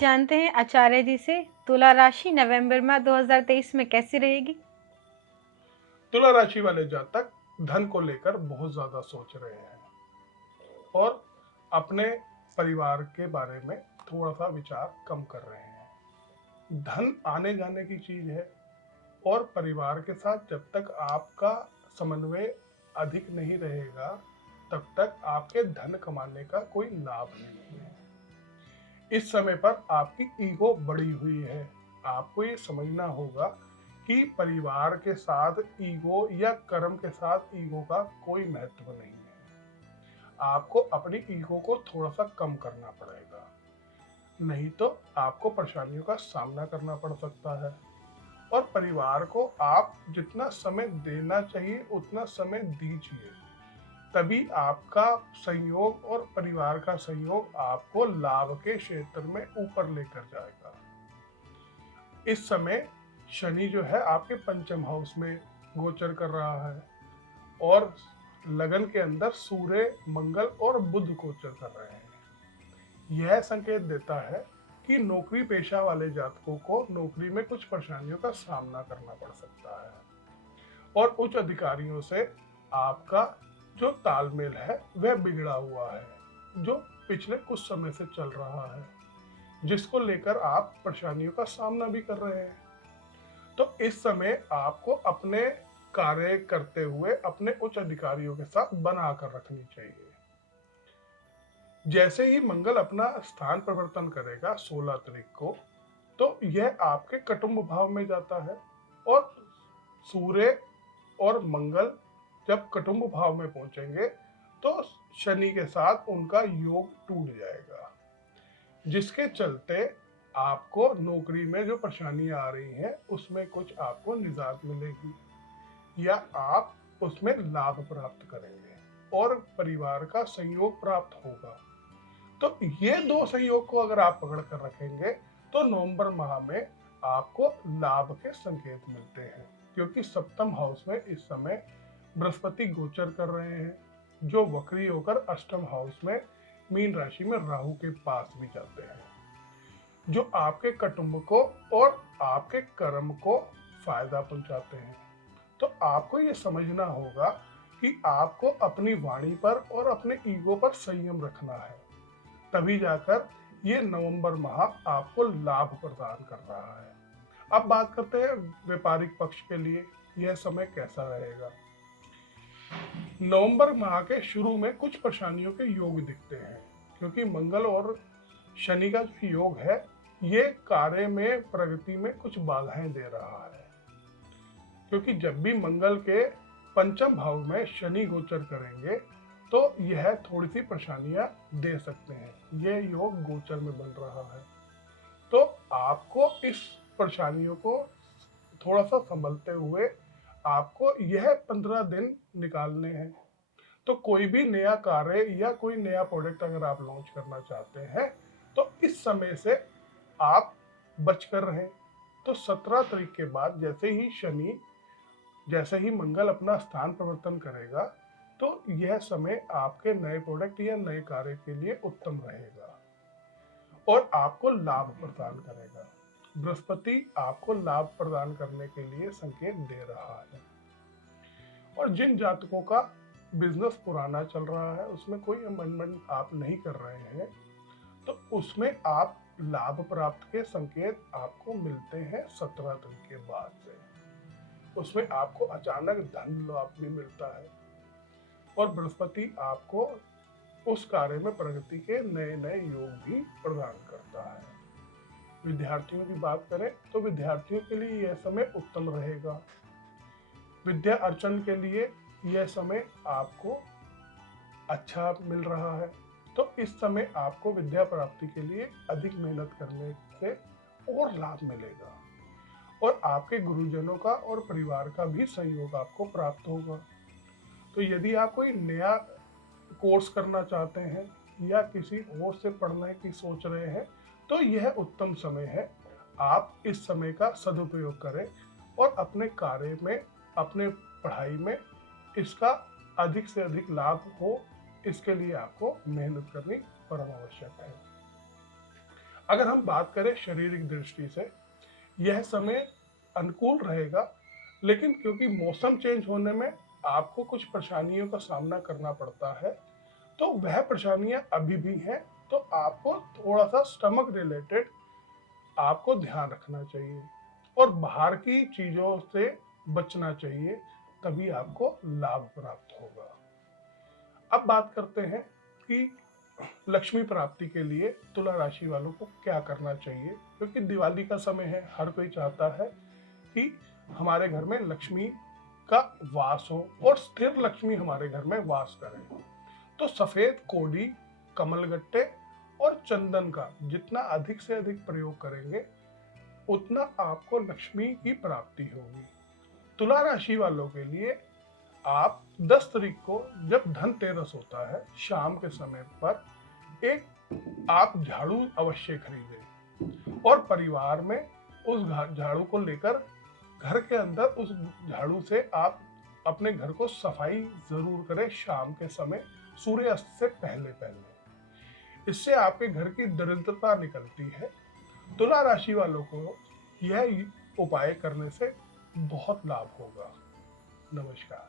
जानते हैं आचार्य जी से तुला राशि नवंबर माह 2023 में कैसी रहेगी? तुला राशि वाले जातक धन को लेकर बहुत ज्यादा सोच रहे हैं और अपने परिवार के बारे में थोड़ा सा विचार कम कर रहे हैं। धन आने जाने की चीज है और परिवार के साथ जब तक आपका समन्वय अधिक नहीं रहेगा तब तक आपके धन कमाने का कोई लाभ नहीं है। इस समय पर आपकी ईगो बढ़ी हुई है। आपको ये समझना होगा कि परिवार के साथ ईगो या कर्म के साथ ईगो का कोई महत्व नहीं है। आपको अपनी ईगो को थोड़ा सा कम करना पड़ेगा, नहीं तो आपको परेशानियों का सामना करना पड़ सकता है। और परिवार को आप जितना समय देना चाहिए उतना समय दीजिए, तभी आपका संयोग और परिवार का सहयोग आपको लाभ के क्षेत्र में ऊपर लेकर जाएगा। इस समय शनि जो है आपके पंचम हाउस में गोचर कर रहा है और लगन के अंदर सूर्य, मंगल और बुध गोचर कर रहे हैं। यह संकेत देता है कि नौकरी पेशा वाले जातकों को नौकरी में कुछ परेशानियों का सामना करना पड़ सकता है और उच्च अधिकारियों से आपका जो तालमेल है वह बिगड़ा हुआ है, जो पिछले कुछ समय से चल रहा है, जिसको लेकर आप परेशानियों का सामना भी कर रहे हैं। तो इस समय आपको अपने कार्य करते हुए अपने उच्च अधिकारियों के साथ बना कर रखनी चाहिए। जैसे ही मंगल अपना स्थान परिवर्तन करेगा 16 तारीख को, तो यह आपके कुटुंब भाव में जाता है और सूर्य और मंगल जब कुटुंब भाव में पहुंचेंगे तो शनि के साथ उनका योग टूट जाएगा, जिसके चलते आपको नौकरी में जो परेशानियां आ रही हैं उसमें कुछ आपको निजात मिलेगी या आप उसमें लाभ प्राप्त करेंगे और परिवार का सहयोग प्राप्त होगा। तो ये दो सहयोग को अगर आप पकड़ कर रखेंगे तो नवंबर माह में आपको लाभ के संकेत मिलते हैं, क्योंकि सप्तम हाउस में इस समय बृहस्पति गोचर कर रहे हैं जो वक्री होकर अष्टम हाउस में मीन राशि में राहु के पास भी जाते हैं, जो आपके कुटुंब को और आपके कर्म को फायदा पहुंचाते हैं। तो आपको ये समझना होगा कि आपको अपनी वाणी पर और अपने ईगो पर संयम रखना है, तभी जाकर ये नवंबर माह आपको लाभ प्रदान कर रहा है। अब बात करते हैं व्यापारिक पक्ष के लिए यह समय कैसा रहेगा। नवंबर माह के शुरू में कुछ परेशानियों के योग दिखते हैं, क्योंकि मंगल और शनि का जो योग है ये कार्य में प्रगति में कुछ बाधाएं दे रहा है, क्योंकि जब भी मंगल के पंचम भाव में शनि गोचर करेंगे तो यह थोड़ी सी परेशानियां दे सकते हैं। यह योग गोचर में बन रहा है, तो आपको इस परेशानियों को थोड़ा सा संभलते हुए आपको यह 15 दिन निकालने हैं। तो कोई भी नया कार्य या कोई नया प्रोडक्ट अगर आप लॉन्च करना चाहते हैं तो इस समय से आप बचकर रहें। तो 17 तारीख के बाद जैसे ही मंगल अपना स्थान परिवर्तन करेगा तो यह समय आपके नए प्रोडक्ट या नए कार्य के लिए उत्तम रहेगा और आपको लाभ प्रदान करेगा। बृहस्पति आपको लाभ प्रदान करने के लिए संकेत दे रहा है। और जिन जातकों का बिजनेस पुराना चल रहा है उसमें कोई अमेंडमेंट आप नहीं कर रहे हैं तो उसमें आप लाभ प्राप्त के संकेत आपको मिलते हैं 17 दिन के बाद से। उसमें आपको अचानक धन लाभ भी मिलता है और बृहस्पति आपको उस कार्य में प्रगति के नए नए योग भी प्रदान करता है। विद्यार्थियों की बात करें तो विद्यार्थियों के लिए यह समय उत्तम रहेगा। विद्या अर्जन के लिए यह समय आपको अच्छा मिल रहा है, तो इस समय आपको विद्या प्राप्ति के लिए अधिक मेहनत करने से और लाभ मिलेगा और आपके गुरुजनों का और परिवार का भी सहयोग आपको प्राप्त होगा। तो यदि आप कोई नया कोर्स करना चाहते हैं या किसी और से पढ़ने की सोच रहे हैं तो यह उत्तम समय है। आप इस समय का सदुपयोग करें और अपने कार्य में, अपने पढ़ाई में इसका अधिक से अधिक लाभ हो, इसके लिए आपको मेहनत करनी परम आवश्यक है। अगर हम बात करें शारीरिक दृष्टि से, यह समय अनुकूल रहेगा, लेकिन क्योंकि मौसम चेंज होने में आपको कुछ परेशानियों का सामना करना पड़ता है, तो वह परेशानियां अभी भी हैं। तो आपको थोड़ा सा स्टमक रिलेटेड आपको ध्यान रखना चाहिए और बाहर की चीजों से बचना चाहिए, तभी आपको लाभ प्राप्त होगा। अब बात करते हैं कि लक्ष्मी प्राप्ति के लिए तुला राशि वालों को क्या करना चाहिए, क्योंकि दिवाली का समय है, हर कोई चाहता है कि हमारे घर में लक्ष्मी का वास हो और स्थिर लक्ष्मी हमारे घर में वास करे। तो सफेद कोडी, कमलगट्टे और चंदन का जितना अधिक से अधिक प्रयोग करेंगे, उतना आपको लक्ष्मी की प्राप्ति होगी। तुला राशि वालों के लिए आप 10 तारीख को, जब धनतेरस होता है, शाम के समय पर एक आप झाड़ू अवश्य खरीदें और परिवार में उस झाड़ू को लेकर घर के अंदर उस झाड़ू से आप अपने घर को सफाई जरूर करें शाम के समय, सूर्यास्त से पहले पहले। इससे आपके घर की दरिद्रता निकलती है। तुला राशि वालों को यह उपाय करने से बहुत लाभ होगा। नमस्कार।